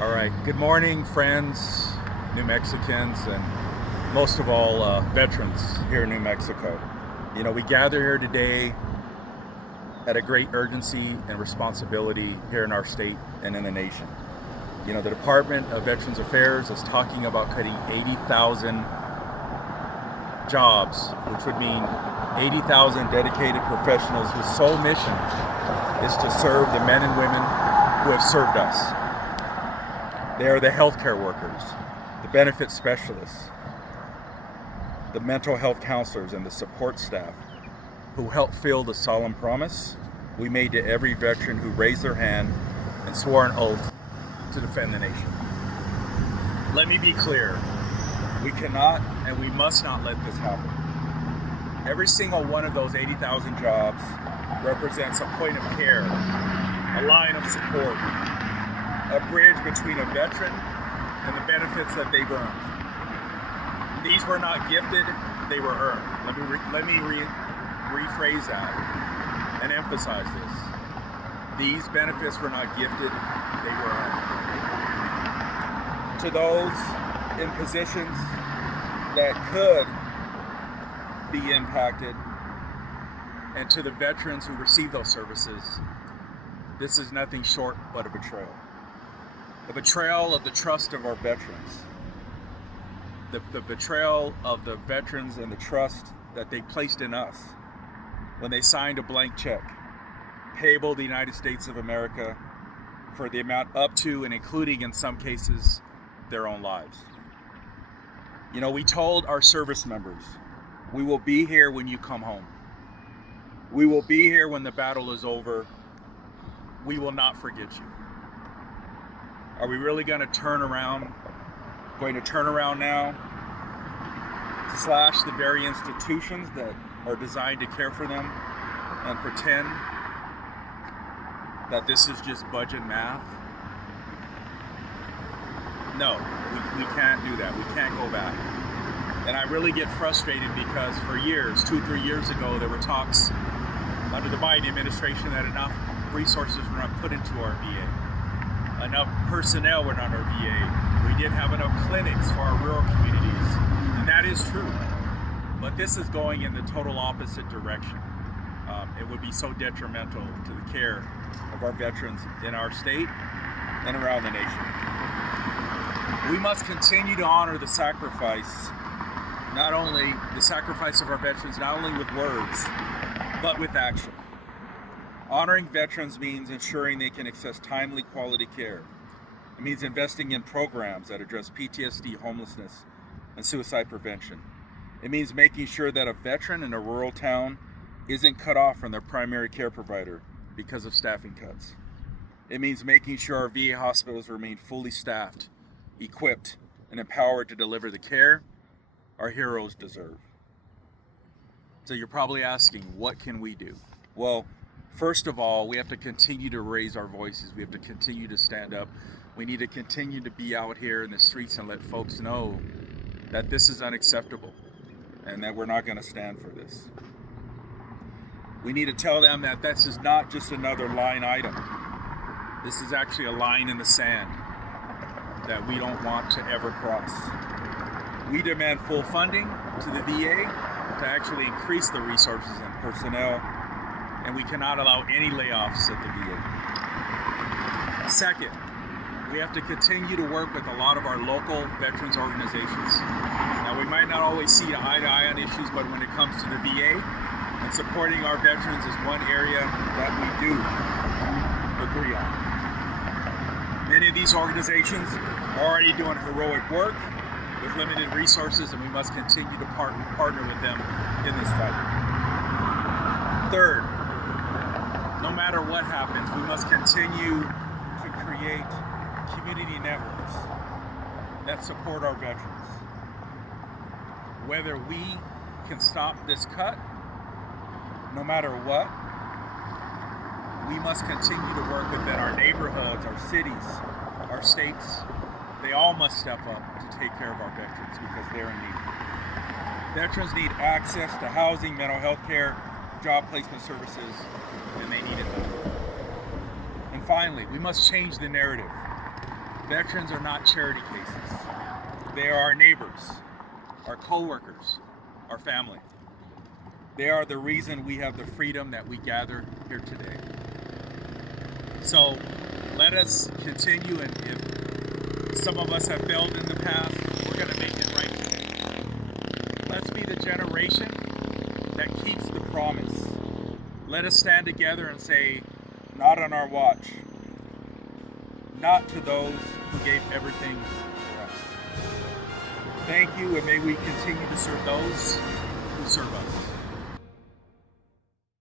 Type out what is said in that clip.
All right, good morning, friends, New Mexicans, and most of all, veterans here in New Mexico. You know, we gather here today at a great urgency and responsibility here in our state and in the nation. You know, the Department of Veterans Affairs is talking about cutting 80,000 jobs, which would mean 80,000 dedicated professionals whose sole mission is to serve the men and women who have served us. They are the healthcare workers, the benefit specialists, the mental health counselors, and the support staff who help fill the solemn promise we made to every veteran who raised their hand and swore an oath to defend the nation. Let me be clear, we cannot and we must not let this happen. Every single one of those 80,000 jobs represents a point of care, a line of support, a bridge between a veteran and the benefits that they've earned. These were not gifted, they were earned. Let me rephrase that and emphasize this. These benefits were not gifted, they were earned. To those in positions that could be impacted, and to the veterans who receive those services, this is nothing short but a betrayal. The betrayal of the trust of our veterans. The betrayal of the veterans and the trust that they placed in us when they signed a blank check, payable to the United States of America for the amount up to and including, in some cases, their own lives. You know, we told our service members, we will be here when you come home. We will be here when the battle is over. We will not forget you. Are we really going to turn around now, slash the very institutions that are designed to care for them, and pretend that this is just budget math? No, we can't do that. We can't go back. And I really get frustrated because for years, 2-3 years ago, there were talks under the Biden administration that enough resources were not put into our VA. Enough personnel were not in our VA. We didn't have enough clinics for our rural communities. And that is true. But this is going in the total opposite direction. It would be so detrimental to the care of our veterans in our state and around the nation. We must continue to honor the sacrifice, not only the sacrifice of our veterans, not only with words, but with action. Honoring veterans means ensuring they can access timely, quality care. It means investing in programs that address PTSD, homelessness, and suicide prevention. It means making sure that a veteran in a rural town isn't cut off from their primary care provider because of staffing cuts. It means making sure our VA hospitals remain fully staffed, equipped, and empowered to deliver the care our heroes deserve. So you're probably asking, what can we do? Well, first of all, we have to continue to raise our voices. We have to continue to stand up. We need to continue to be out here in the streets and let folks know that this is unacceptable and that we're not going to stand for this. We need to tell them that this is not just another line item. This is actually a line in the sand that we don't want to ever cross. We demand full funding to the VA to actually increase the resources and personnel, and we cannot allow any layoffs at the VA. Second, we have to continue to work with a lot of our local veterans organizations. Now, we might not always see eye to eye on issues, but when it comes to the VA, and supporting our veterans is one area that we do agree on. Many of these organizations are already doing heroic work with limited resources, and we must continue to partner with them in this fight. Third, no matter what happens, we must continue to create community networks that support our veterans. Whether we can stop this cut, no matter what, we must continue to work within our neighborhoods, our cities, our states. They all must step up to take care of our veterans because they're in need. Veterans need access to housing, mental health care, job placement services, and they need it. And finally, we must change the narrative. Veterans are not charity cases. They are our neighbors, our co-workers, our family. They are the reason we have the freedom that we gather here today. So let us continue, and if some of us have failed in the past, we're going to make it right today. Let's be the generation that keeps the promise. Let us stand together and say, not on our watch. Not to those who gave everything for us. Thank you, and may we continue to serve those who serve us.